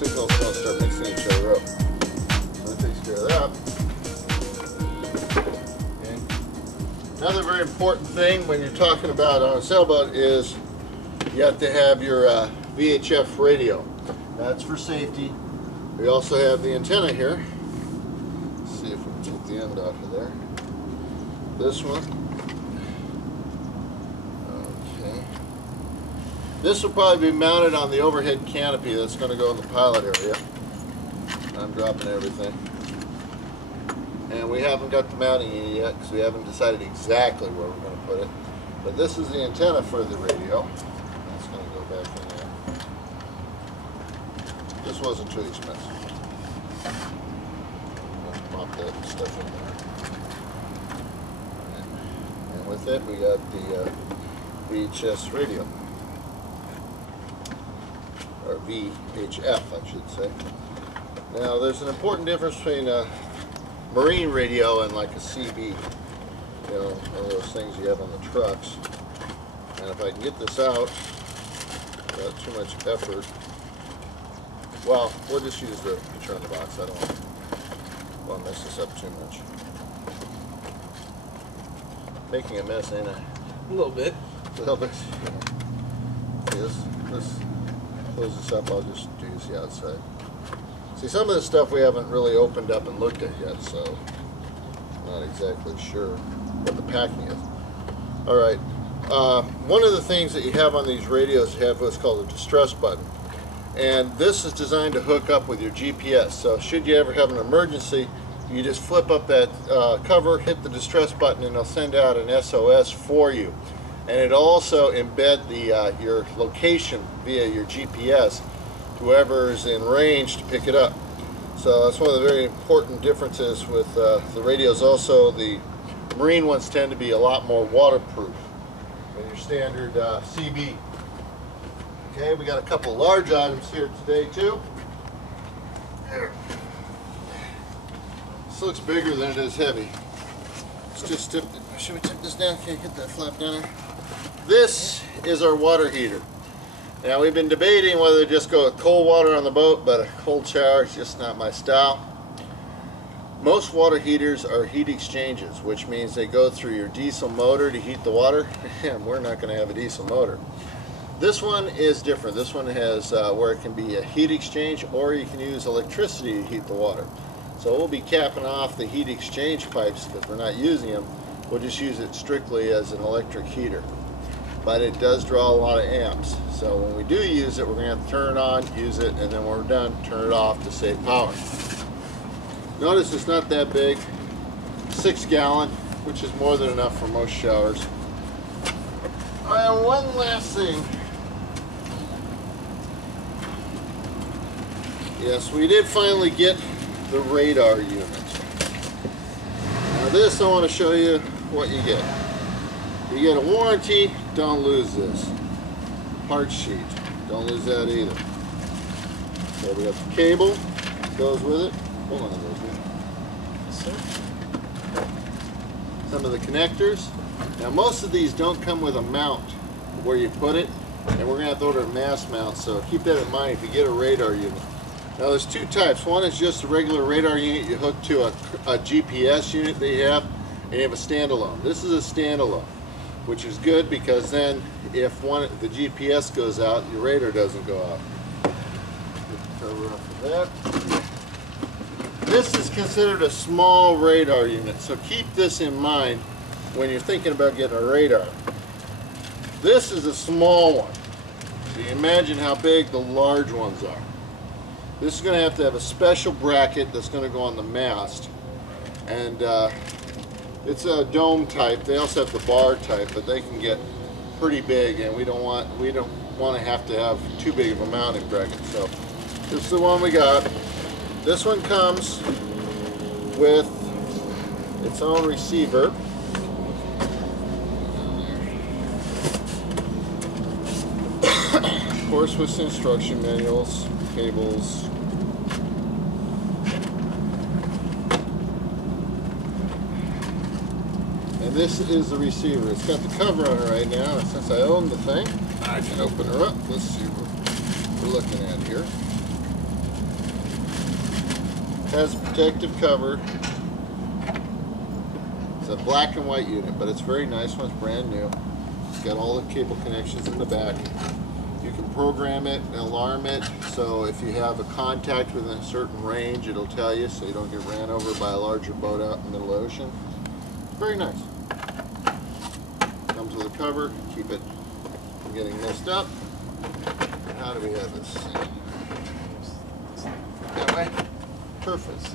signals don't start mixing each other up. So that takes care of that. Okay. Another very important thing when you're talking about on a sailboat is you have to have your VHF radio. That's for safety. We also have the antenna here. Let's see if we can take the end off of there. This one. Okay. This will probably be mounted on the overhead canopy that's going to go in the pilot area. I'm dropping everything. And we haven't got the mounting in yet because we haven't decided exactly where we're going to put it. But this is the antenna for the radio. That's going to go back in there. This wasn't too expensive. Let's pop that stuff in there. And with it, we got the VHS radio. Or VHF, I should say. Now, there's an important difference between a marine radio and like a CB. You know, one of those things you have on the trucks. And if I can get this out without too much effort, well, we'll just use the picture on the box. I don't want to mess this up too much. Making a mess, ain't I? A little bit. A little bit. Let's close this up. I'll just use the outside. See, some of this stuff we haven't really opened up and looked at yet, so I'm not exactly sure what the packing is. All right. One of the things that you have on these radios, you have what's called a distress button. And this is designed to hook up with your GPS. So should you ever have an emergency, you just flip up that cover, hit the distress button, and it'll send out an SOS for you. And it'll also embed the your location via your GPS to whoever is in range to pick it up. So that's one of the very important differences with the radios. Also, the marine ones tend to be a lot more waterproof than your standard CB. Okay, we got a couple large items here today too. This looks bigger than it is heavy. Let's just tip it. Should we tip this down? Can you get that flap down there? This is our water heater. Now, we've been debating whether to just go with cold water on the boat, but a cold shower is just not my style. Most water heaters are heat exchangers, which means they go through your diesel motor to heat the water, and we're not going to have a diesel motor. This one is different. This one has where it can be a heat exchange, or you can use electricity to heat the water. So we'll be capping off the heat exchange pipes because we're not using them. We'll just use it strictly as an electric heater. But it does draw a lot of amps. So when we do use it, we're going to have to turn it on, use it, and then when we're done, turn it off to save power. Notice it's not that big. 6 gallon, which is more than enough for most showers. And one last thing. Yes, we did finally get the radar unit. Now this, I want to show you what you get. You get a warranty, don't lose this. Part sheet, don't lose that either. So we got the cable, goes with it. Hold on to those. Yes, sir. Some of the connectors. Now most of these don't come with a mount where you put it, and we're going to have to order a mass mount, so keep that in mind if you get a radar unit. Now there's two types. One is just a regular radar unit you hook to a GPS unit that you have, and you have a standalone. This is a standalone, which is good because then if the GPS goes out, your radar doesn't go out. Cover up for that. This is considered a small radar unit, so keep this in mind when you're thinking about getting a radar. This is a small one, so you imagine how big the large ones are. This is going to have a special bracket that's going to go on the mast, and it's a dome type. They also have the bar type, but they can get pretty big, and we don't want to have too big of a mounting bracket. So this is the one we got. This one comes with its own receiver. Of course, with instruction manuals, cables. And this is the receiver. It's got the cover on it right now, and since I own the thing, I can open her up. Let's see what we're looking at here. has a protective cover. It's a black and white unit, but it's a very nice one. It's brand new. It's got all the cable connections in the back. You can program it and alarm it, so if you have a contact within a certain range, it'll tell you, so you don't get ran over by a larger boat out in the middle of the ocean. Very nice. Comes with a cover, keep it from getting messed up. How do we have this thing? That way? Perfect.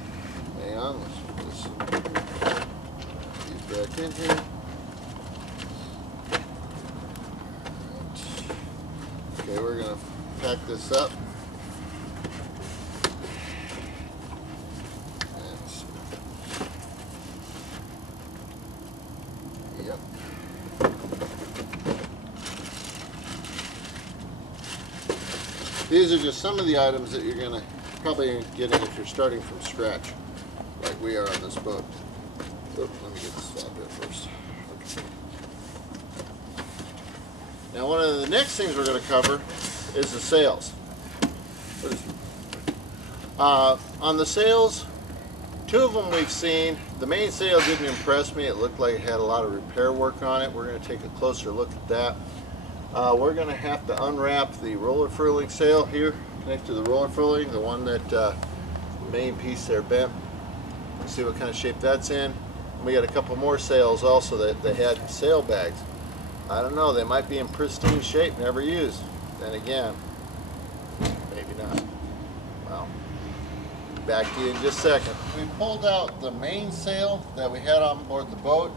Hang on, let's put these back in here. Okay, we're going to pack this up. Yep. These are just some of the items that you're going to probably getting if you're starting from scratch, like we are on this boat. Oop, let me get this out there first. Okay. Now, one of the next things we're going to cover is the sails. On the sails, two of them we've seen. The main sail didn't impress me. It looked like it had a lot of repair work on it. We're going to take a closer look at that. We're going to have to unwrap the roller furling sail here, connect to the roller furling, the one that the main piece there bent. Let's see what kind of shape that's in. And we got a couple more sails also that they had sail bags. I don't know, they might be in pristine shape, never used. Then again, maybe not. Well, back to you in just a second. We pulled out the main sail that we had on board the boat.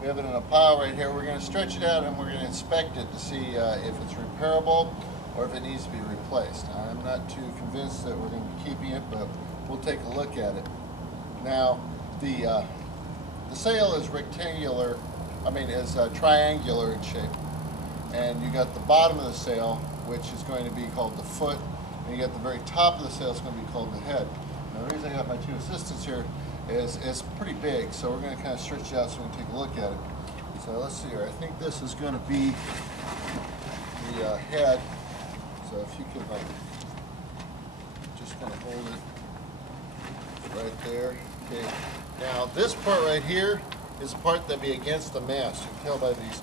We have it in a pile right here. We're going to stretch it out and we're going to inspect it to see if it's repairable or if it needs to be replaced. I'm not too convinced that we're going to be keeping it, but we'll take a look at it. Now, the sail is rectangular, is triangular in shape. And you got the bottom of the sail, which is going to be called the foot, and you got the very top of the sail is going to be called the head. Now, the reason I got my two assistants here is it's pretty big, so we're going to kind of stretch it out so we can take a look at it. So let's see here. I think this is going to be the head. So if you could just kind of hold it right there. Okay. Now this part right here is the part that'd be against the mast. You can tell by these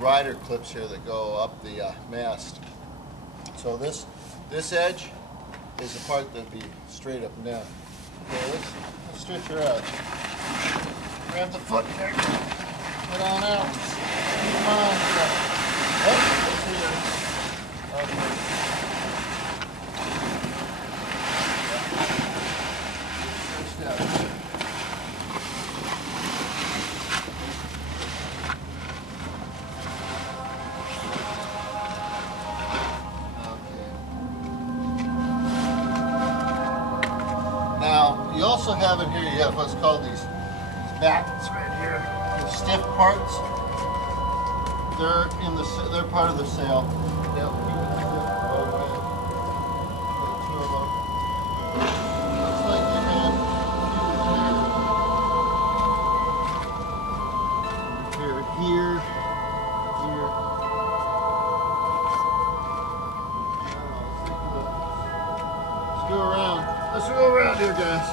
rider clips here that go up the mast. So this edge is the part that'd be straight up and down. Okay, let's stretch her out. Grab the foot there. Put on out. Come on. Oh, let's see there. Okay. Stretched out. Now, you also have in here, you have what's called these backs right here, the stiff parts. They're part of the sail. They'll keep it stiff all the way. Got two of them. Looks like you have here, here. Let's go around here, guys.